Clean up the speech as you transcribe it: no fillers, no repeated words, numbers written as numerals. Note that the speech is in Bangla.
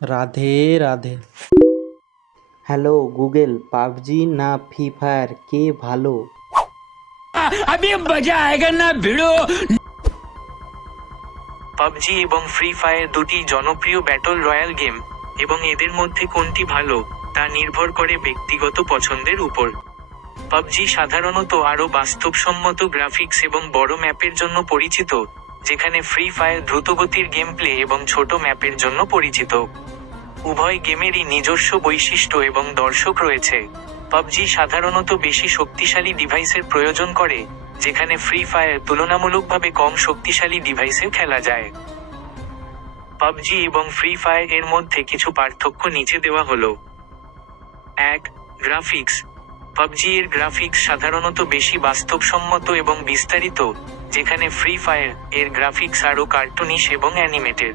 Radhe Radhe. Hello Google, PUBG না ফ্রি ফায়ার কে ভালো? পাবজি এবং ফ্রি ফায়ার দুটি জনপ্রিয় ব্যাটল রয়্যাল গেম, এবং এদের মধ্যে কোনটি ভালো তা নির্ভর করে ব্যক্তিগত পছন্দের উপর। পাবজি সাধারণত আরও বাস্তবসম্মত গ্রাফিক্স এবং বড় ম্যাপের জন্য পরিচিত, যেখানে ফ্রি ফায়ার দ্রুতগতির গেম প্লে এবং ছোট ম্যাপের জন্য পরিচিত। উভয় গেমেরই নিজস্ব বৈশিষ্ট্য এবং দর্শক রয়েছে। পাবজি সাধারণত বেশি শক্তিশালী ডিভাইসের প্রয়োজন করে, যেখানে ফ্রি ফায়ার তুলনামূলকভাবে কম শক্তিশালী ডিভাইসে খেলা যায়। পাবজি এবং ফ্রি ফায়ার এর মধ্যে কিছু পার্থক্য নিচে দেওয়া হলো। 1. গ্রাফিক্স। পাবজি এর গ্রাফিক্স সাধারণত বেশি বাস্তবসম্মত এবং বিস্তারিত, যেখানে ফ্রি ফায়ার এর গ্রাফিক্স আরও কার্টুনিশ এবং অ্যানিমেটেড।